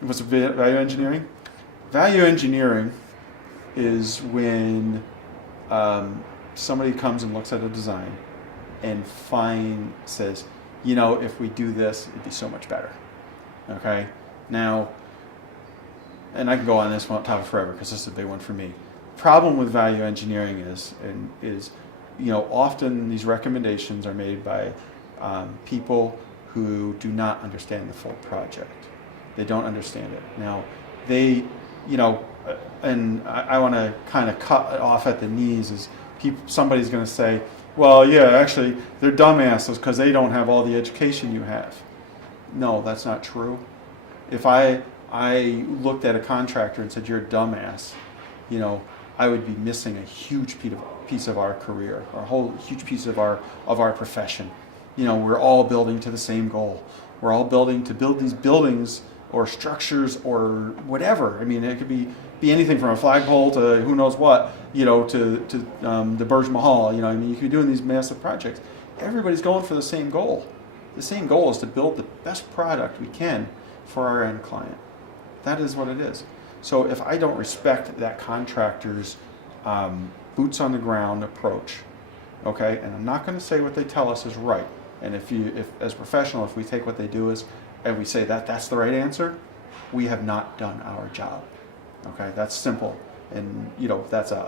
What's value engineering? Value engineering is when somebody comes and looks at a design and says, if we do this, it'd be so much better. Okay? Now, and I can go on this one topic forever because this is a big one for me. Problem with value engineering is often these recommendations are made by people who do not understand the full project. They don't understand it. Now, and I want to kind of cut off at the knees is somebody's going to say, well, yeah, actually, they're dumbasses because they don't have all the education you have. No, that's not true. If I looked at a contractor and said, you're a dumbass, I would be missing a huge piece of our career, or a whole huge piece of our profession. We're all building to the same goal. We're all building to build these buildings or structures or whatever. I mean, it could be anything from a flagpole to who knows what, to the Burj Mahal. You could be doing these massive projects. Everybody's going for the same goal. The same goal is to build the best product we can for our end client. That is what it is. So if I don't respect that contractor's boots on the ground approach, okay, and I'm not going to say what they tell us is right. And if as a professional, if we take what they do and we say that's the right answer, we have not done our job. Okay, that's simple, and that's a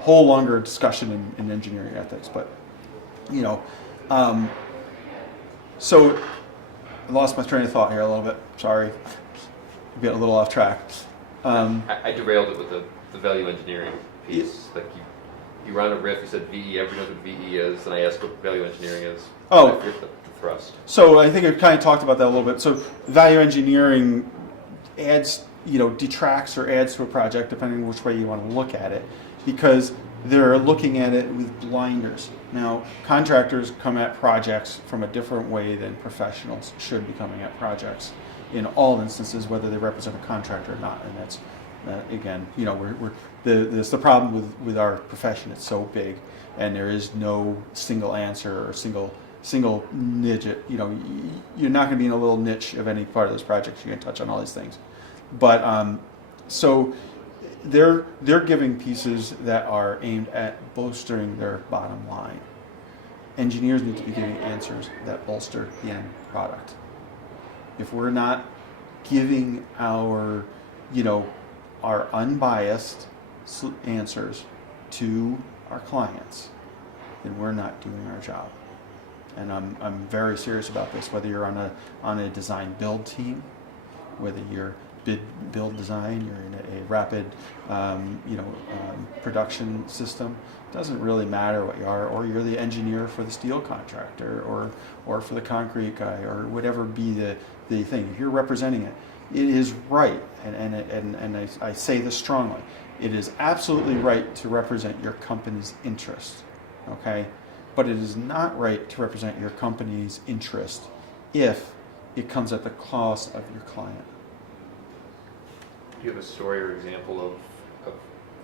whole longer discussion in engineering ethics. But so I lost my train of thought here a little bit. Sorry, I'm getting a little off track. I derailed it with the value engineering piece. Like you run a riff. You said VE. Everybody knows what VE is, and I asked what value engineering is. Oh, the thrust. So I think I kind of talked about that a little bit. So value engineering adds, detracts or adds to a project depending on which way you want to look at it, because they're looking at it with blinders. Now, contractors come at projects from a different way than professionals should be coming at projects in all instances, whether they represent a contractor or not. And that's again, that's the problem with our profession. It's so big, and there is no single answer or single niche. You're not going to be in a little niche of any part of this project. You're going to touch on all these things, but so they're giving pieces that are aimed at bolstering their bottom line. Engineers need to be giving answers that bolster the end product. If we're not giving our unbiased answers to our clients, then we're not doing our job. And I'm very serious about this. Whether you're on a design build team, whether you're build design, you're in a rapid production system, doesn't really matter what you are, or you're the engineer for the steel contractor, or for the concrete guy, or whatever be the thing. If you're representing it, it is right, and I say this strongly, it is absolutely right to represent your company's interest, okay? But it is not right to represent your company's interest if it comes at the cost of your client. Do you have a story or example of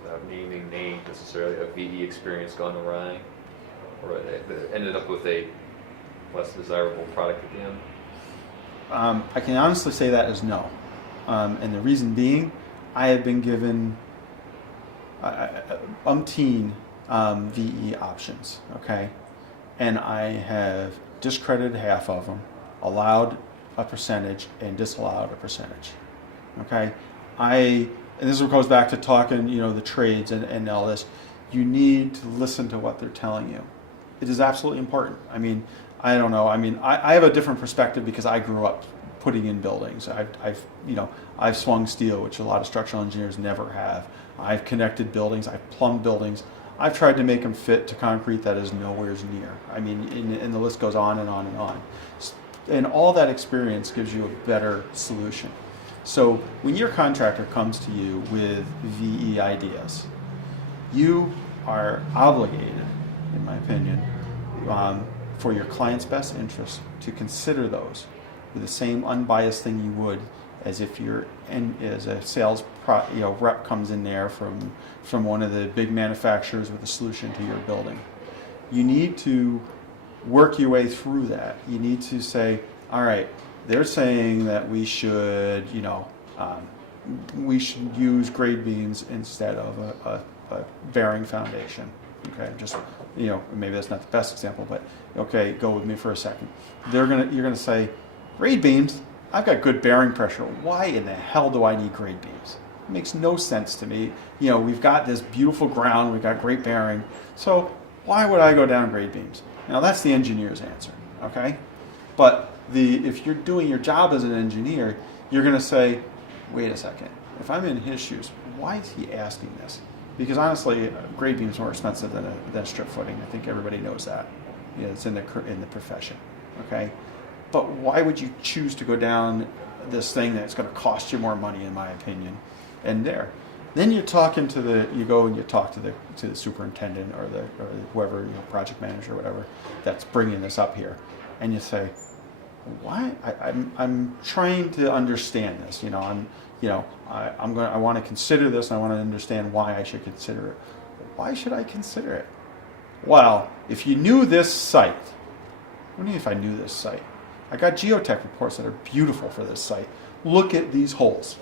without naming names necessarily, a VE experience gone awry, or ended up with a less desirable product at the end? I can honestly say that is no. And the reason being, I have been given umpteen VE options, okay? And I have discredited half of them, allowed a percentage, and disallowed a percentage, okay? And this goes back to talking, the trades and all this. You need to listen to what they're telling you. It is absolutely important. I mean, I don't know. I mean, I have a different perspective because I grew up putting in buildings. I've swung steel, which a lot of structural engineers never have. I've connected buildings. I've plumbed buildings. I've tried to make them fit to concrete that is nowhere near. I mean, and the list goes on and on and on. And all that experience gives you a better solution. So when your contractor comes to you with VE ideas, you are obligated, in my opinion, for your client's best interest to consider those with the same unbiased thing you would as if as a sales rep comes in there from one of the big manufacturers with a solution to your building. You need to work your way through that. You need to say, all right, They're saying that we should, we should use grade beams instead of a bearing foundation. Okay, just, maybe that's not the best example, but okay, go with me for a second. You're gonna say, grade beams, I've got good bearing pressure. Why in the hell do I need grade beams? It makes no sense to me. We've got this beautiful ground, we've got great bearing, so why would I go down grade beams? Now that's the engineer's answer, okay? But if you're doing your job as an engineer, you're gonna say, wait a second, if I'm in his shoes, why is he asking this? Because honestly, grade beam is more expensive than strip footing. I think everybody knows that. It's in the profession, okay? But why would you choose to go down this thing that's going to cost you more money, in my opinion? And then you're talking you go and you talk to the superintendent or whoever, project manager or whatever that's bringing this up here, and you say, why? I'm trying to understand this. I want to consider this, and I want to understand why I should consider it. Why should I consider it? Well, if you knew this site, what do you mean if I knew this site? I got geotech reports that are beautiful for this site. Look at these holes.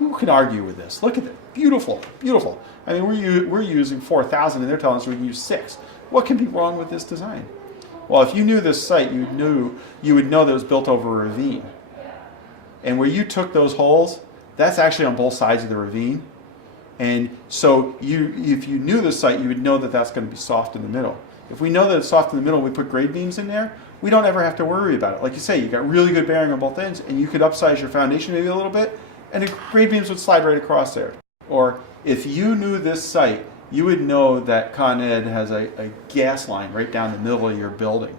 Who can argue with this? Look at it. Beautiful, beautiful. I mean, we're using 4,000, and they're telling us we can use 6. What can be wrong with this design? Well, if you knew this site, you would know that it was built over a ravine. And where you took those holes, that's actually on both sides of the ravine. And so if you knew this site, you would know that that's going to be soft in the middle. If we know that it's soft in the middle, we put grade beams in there, we don't ever have to worry about it. Like you say, you got really good bearing on both ends, and you could upsize your foundation maybe a little bit, and the grade beams would slide right across there. Or if you knew this site, you would know that Con Ed has a gas line right down the middle of your building.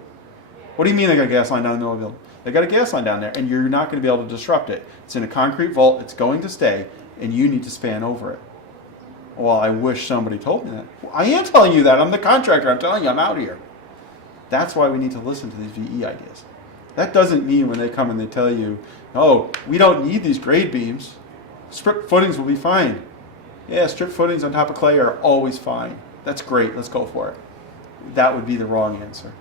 What do you mean they got a gas line down the middle of the building? They got a gas line down there, and you're not going to be able to disrupt it. It's in a concrete vault, it's going to stay, and you need to span over it. Well, I wish somebody told me that. I am telling you that. I'm the contractor. I'm telling you, I'm out here. That's why we need to listen to these VE ideas. That doesn't mean when they come and they tell you, oh, we don't need these grade beams. Strip footings will be fine. Yeah, strip footings on top of clay are always fine. That's great. Let's go for it. That would be the wrong answer.